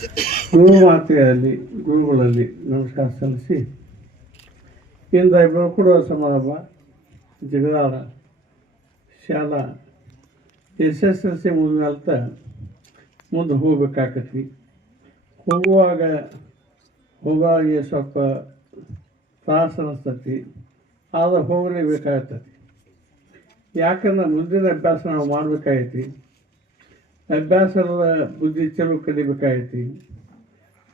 ಗುರು ಮಾತೆಯಲ್ಲಿ ಗುರುಗಳಲ್ಲಿ ನಮಸ್ಕಾರ ಸಲ್ಲಿಸಿ, ಇಂದ ಕೂಡ ಸಮಾರಂಭ ಜಗದಾಳ ಶಾಲಾ ಎಸ್ ಎಸ್ ಎಲ್ ಸಿ ಮುಗಿದ ಮುಂದೆ ಹೋಗ್ಬೇಕಾಕತಿ ಹೋಗುವಾಗ ಹೋಗುವಾಗ ಸ್ವಲ್ಪ ತ್ರಾಸ ಅನಿಸ್ತತಿ, ಆದ್ರೆ ಹೋಗಲೇಬೇಕಾಗತ್ತೆ. ಯಾಕಂದ್ರೆ ಮುಂದಿನ ಅಭ್ಯಾಸ ನಾವು ಮಾಡಬೇಕಾಗೈತಿ. ಅಭ್ಯಾಸದ ಬುದ್ಧಿ ಚಲೋ ಕಲಿಬೇಕಾಗೈತಿ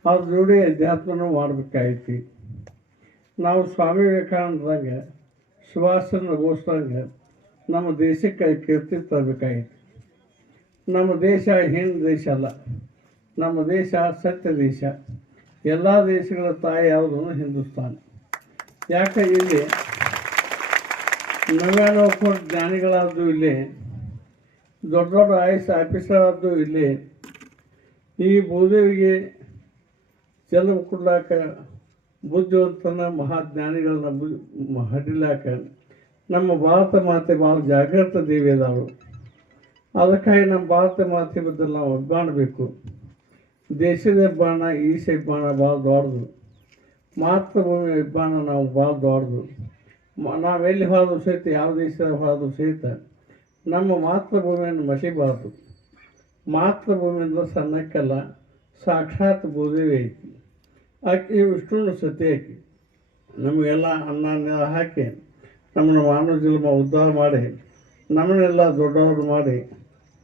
ಅವ್ರ ಜೋಡಿ ಅಧ್ಯಾತ್ಮನೂ ಮಾಡಬೇಕಾಗೈತಿ ನಾವು ಸ್ವಾಮಿ ವಿವೇಕಾನಂದಂಗೆ ಸುಭಾಷ್ ಚಂದ್ರ ಬೋಸ್ದಂಗೆ ನಮ್ಮ ದೇಶಕ್ಕೆ ಕೀರ್ತಿ ತರಬೇಕಾಗೈತಿ ನಮ್ಮ ದೇಶ ಹೀನ ದೇಶ ಅಲ್ಲ. ನಮ್ಮ ದೇಶ ಸತ್ಯ ದೇಶ. ಎಲ್ಲ ದೇಶಗಳ ತಾಯಿ ಯಾವುದು ಹಿಂದೂಸ್ತಾನ. ಯಾಕೆ ಇಲ್ಲಿ ನವ್ಯಾನವ ಕೋಟಿ ಜ್ಞಾನಿಗಳಾದ್ದು ಇಲ್ಲಿ ದೊಡ್ಡ ದೊಡ್ಡ ಐ ಎಸ್ ಆಫೀಸರ್ ಇಲ್ಲಿ. ಈ ಭೂದೇವಿಗೆ ಜನ್ಮ ಕೊಡ್ಲಾಕ, ಬುದ್ಧಿವಂತನ ಮಹಾಜ್ಞಾನಿಗಳನ್ನ ಬು ಹಡಿಲಾಕ ನಮ್ಮ ಭಾರತ ಮಾತೆ ಭಾಳ ಜಾಗೃತ ದೇವಿ ಅದಾಳು. ಅದಕ್ಕಾಗಿ ನಮ್ಮ ಭಾರತ ಮಾತೆ ಬದಲು ನಾವು ಒಗ್ಗಾಣಬೇಕು ದೇಶದ ಹೆಬ್ಬಾಣ ಈಶ ಹೆಬ್ಬಾಣ ಭಾಳ ದೊಡ್ಡದು. ಮಾತೃಭೂಮಿ ಬಾಣ ನಾವು ಭಾಳ ದೊಡ್ಡದು. ನಾವೆಲ್ಲಿ ಹೋದರೂ ಸಹಿತ, ಯಾವ ದೇಶದ ಹೋದರೂ ಸಹಿತ ನಮ್ಮ ಮಾತೃಭೂಮಿಯನ್ನು ಮಸಿಬಾರ್ದು. ಮಾತೃಭೂಮಿಯಿಂದ ಸಣ್ಣಕ್ಕಲ್ಲ, ಸಾಕ್ಷಾತ್ ಭೂದೇವಿ ಐತಿ. ಆಕೆ ವಿಷ್ಣುನ ಸತಿ ಆಕಿ. ನಮಗೆಲ್ಲ ಅನ್ನ ಹಾಕಿ, ನಮ್ಮನ್ನು ಮಾನವ ಜನ್ಮ ಉದ್ಧಾರ ಮಾಡಿ, ನಮ್ಮನ್ನೆಲ್ಲ ದೊಡ್ಡವರು ಮಾಡಿ,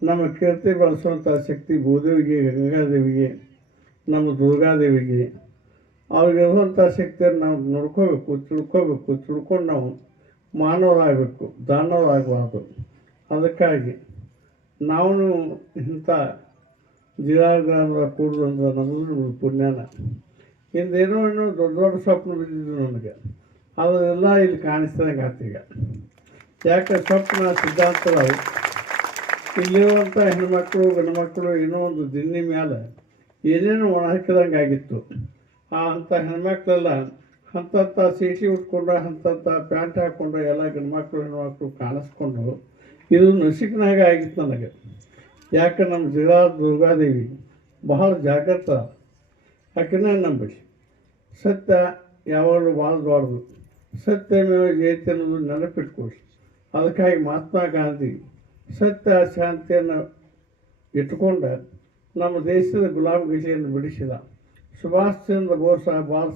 ನಮ್ಮ ಕೀರ್ತಿ ಬೆಳೆಸುವಂಥ ಶಕ್ತಿ ಭೂದೇವಿಗೆ, ಗಂಗಾದೇವಿಗೆ, ನಮ್ಮ ದುರ್ಗಾದೇವಿಗೆ ಅವ್ರಿಗಿರುವಂಥ ಶಕ್ತಿಯನ್ನು ನಾವು ನೋಡ್ಕೋಬೇಕು, ತಿಳ್ಕೋಬೇಕು, ತಿಳ್ಕೊಂಡು ನಾವು ಮಾನವರಾಗಬೇಕು, ದಾನವರಾಗಬಾರ್ದು. ಅದಕ್ಕಾಗಿ ನಾವು ಇಂಥ ಜಿಲ್ಲಾಗ್ರಾಮದ ಕೂಡುವಂಥ ನಮಗೂ ಪುಣ್ಯನ. ಹಿಂದೇನೋ ಏನೋ ದೊಡ್ಡ ದೊಡ್ಡ ಸ್ವಪ್ನ ಬಿದ್ದಿದ್ದು ನನಗೆ ಅದನ್ನೆಲ್ಲ ಇಲ್ಲಿ ಕಾಣಿಸ್ದಂಗೆ ಆತೀಗ ಯಾಕೆ ಸ್ವಪ್ನ ಸಿದ್ಧಾಂತಗಳು? ಇಲ್ಲಿರುವಂಥ ಹೆಣ್ಮಕ್ಳು, ಗಂಡ್ಮಕ್ಳು ಏನೋ ಒಂದು ದಿನ್ನಿ ಮೇಲೆ ಏನೇನೋ ಒಣ ಹಾಕಿದಂಗೆ ಆಗಿತ್ತು. ಆ ಅಂಥ ಹೆಣ್ಮಕ್ಳೆಲ್ಲ ಅಂಥ ಸೀಟಿ ಉಟ್ಕೊಂಡು ಅಂಥ ಪ್ಯಾಂಟ್ ಹಾಕ್ಕೊಂಡು ಎಲ್ಲ ಗಂಡು ಮಕ್ಕಳು ಹೆಣ್ಮಕ್ಳು ಕಾಣಿಸ್ಕೊಂಡು ಇದು ನಸಿಕ್ನಾಗ ಆಗಿತ್ತು ನನಗೆ. ಯಾಕೆ ನಮ್ಮ ಜಿಲ್ಲಾ ದುರ್ಗಾದೇವಿ ಬಹಳ ಜಾಗ್ರತ. ಆಕೆನ ನಂಬಿಸಿ ಸತ್ಯ ಯಾವಾಗಲೂ ಭಾಳ ಸತ್ಯ ಮೇವ ಜಯತಿ ಅನ್ನೋದು ನೆನಪಿಟ್ಕೊಳ್ಳಿ. ಅದಕ್ಕಾಗಿ ಮಹಾತ್ಮ ಗಾಂಧಿ ಸತ್ಯ ಶಾಂತಿಯನ್ನು ಇಟ್ಟುಕೊಂಡ ನಮ್ಮ ದೇಶದ ಗುಲಾಮ್ ಗಜೆಯನ್ನು ಬಿಡಿಸಿದ. ಸುಭಾಷ್ ಚಂದ್ರ ಬೋಸ್ ಭಾಳ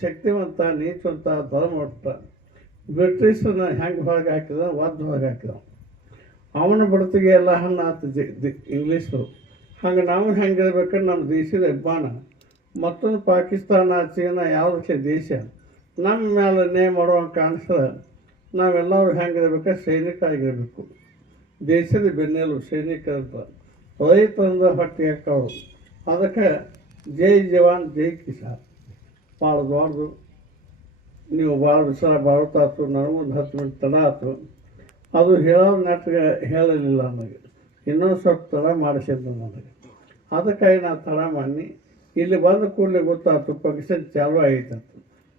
ಶಕ್ತಿವಂತ, ನೀತಿವಂತ, ಧರ್ಮವಂತ. ಬ್ರಿಟಿಷರನ್ನ ಹೆಂಗೆ ಹೊರಗೆ ಹಾಕಿದ? ಒದ್ದು ಹೊರಗೆ ಹಾಕಿದ. ಅವನ ಬಡತಿಗೆ ಎಲ್ಲ ಹಣ್ಣು ಆತು ಜಿ ಇಂಗ್ಲೀಷರು. ಹಂಗೆ ನಾವು ಹೆಂಗಿರ್ಬೇಕಂದ್ರೆ ನಮ್ಮ ದೇಶದ ಹೆಬ್ಬಾಣ ಮತ್ತೊಂದು ಪಾಕಿಸ್ತಾನ, ಚೀನಾ ಯಾವುದಕ್ಕೆ ದೇಶ. ನಮ್ಮ ಮೇಲೆ ನೇಮ್ ಮಾಡುವಂಗೆ ಕಾಣಿಸಿದ. ನಾವೆಲ್ಲರೂ ಹೆಂಗಿರ್ಬೇಕು ಸೈನಿಕರಾಗಿರಬೇಕು. ದೇಶದ ಬೆನ್ನೆಲು ಸೈನಿಕರಂತ ರೈತರಿಂದ ಹೊಟ್ಟೆ ಹಾಕೋರು ಅದಕ್ಕೆ ಜೈ ಜವಾನ್, ಜೈ ಕಿಸಾನ್. ಭಾಳ ದೊಡ್ಡದು. ನೀವು ಭಾಳ ಸಲ ಬಾಳುತ್ತಾತು ಒಂದು ಹತ್ತು ಮಿನಿಟ್ ತಡ ಆಯ್ತು ಅದು ಹೇಳೋ ನೆಟ್ಗೆ ಹೇಳಲಿಲ್ಲ ನನಗೆ ಇನ್ನೊಂದು ಸ್ವಲ್ಪ ತಡ ಮಾಡಿಸಿದ್ದು ನನಗೆ ಅದಕ್ಕಾಗಿ ನಾನು ತಡ ಮಾಡಿ, ಇಲ್ಲಿ ಬಂದ ಕೂಡಲೇ ಗೊತ್ತಾಯ್ತು ಪಂಕ್ಷನ್ ಚಾಲು ಆಗೈತಂತ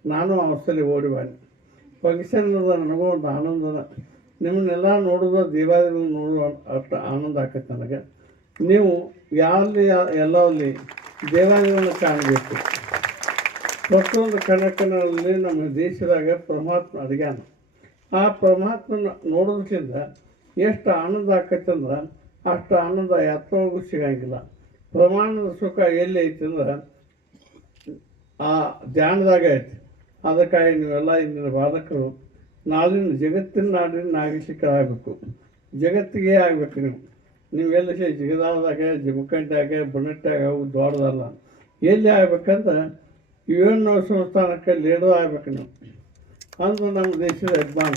ನಾನು ಅವಸಲಿ ಓಡಿ ಬನ್ನಿ ಫಂಕ್ಷನ್ ನನಗೂ ಒಂದು ಆನಂದ. ನಿಮ್ಮನ್ನೆಲ್ಲ ನೋಡೋದು ದೀಪಾವಳಿ ನೋಡುವ ಅಷ್ಟು ಆನಂದ ಆಕೈತೆ ನನಗೆ. ನೀವು ಯಾವಲ್ಲಿ ಎಲ್ಲಲ್ಲಿ ದೇವಾಲಯವನ್ನು ಕಾಣಬೇಕು? ಪ್ರತಿಯೊಂದು ಅಲ್ಲಿ ನಮ್ಮ ದೇಶದಾಗ ಪರಮಾತ್ಮ ಅಡಿಗಾನ ಆ ಪರಮಾತ್ಮನ ನೋಡೋದ್ರಿಂದ ಎಷ್ಟು ಆನಂದ ಆಕೈತೆ ಅಂದ್ರೆ ಅಷ್ಟು ಆನಂದ ಯಾತ್ರೆಗೂ ಸಿಗಂಗಿಲ್ಲ. ಪ್ರಮಾಣದ ಸುಖ ಎಲ್ಲಿ ಐತಿ ಅಂದ್ರೆ ಆ ಧ್ಯಾನದಾಗ ಐತಿ. ಅದಕ್ಕಾಗಿ ನೀವೆಲ್ಲ ಇಂದಿನ ಬಾಧಕರು ನಾಳಿನ ಜಗತ್ತಿನ ನಾಡಿನ ನಾಗರಿಕರಾಗಬೇಕು ಜಗತ್ತಿಗೆ ಆಗಬೇಕು ನೀವು. ನೀವೆಲ್ಲ ಸೇ ಜಗದಾಳದಾಗ, ಜಮಖಂಡ್ಯಾಗ ಬುಣಟ್ಟಾಗ ಅವು ದೊಡ್ಡದಲ್ಲ. ಎಲ್ಲಿ ಆಗ್ಬೇಕಂದ್ರೆ ಎನ್ ಸಂಸ್ಥಾನಕ್ಕೆ ಲೀಡರ್ ಆಗ್ಬೇಕು ನೀವು. ಅಂದು ನಮ್ಮ ದೇಶದ ಅಭಿಮಾನ.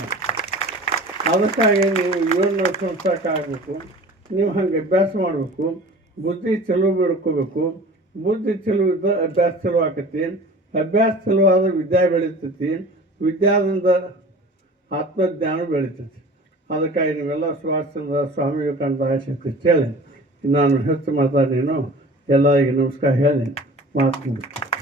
ಅದಕ್ಕಾಗಿ ನೀವು ಎನ್ ಸಂಸ್ಥಾನಕ್ಕೆ ಆಗಬೇಕು. ನೀವು ಹಂಗೆ ಅಭ್ಯಾಸ ಮಾಡಬೇಕು. ಬುದ್ಧಿ ಚಲೋ ಬಿಡ್ಕೋಬೇಕು ಬುದ್ಧಿ ಚಲೋ ಇದ್ದ ಅಭ್ಯಾಸ ಚಲೋ ಆಕತಿ. ಅಭ್ಯಾಸ ಚಲೋ ಆದ್ರೆ ವಿದ್ಯಾ ಬೆಳೀತೈತಿ. ವಿದ್ಯಾದಿಂದ ಆತ್ಮಜ್ಞಾನ ಬೆಳೀತೈತಿ. ಅದಕ್ಕಾಗಿ ನೀವೆಲ್ಲ ಸುಭಾಷ್ ಚಂದ್ರ ಸ್ವಾಮಿ ವಿವೇಕಾನಂದ ಆಶಕ್ತಿ ಕೇಳಿ. ನಾನು ಹೆಚ್ಚು ಮಾತಾಡೇನು ಎಲ್ಲರಿಗೆ ನಮಸ್ಕಾರ ಹೇಳಿ. ಮಾತು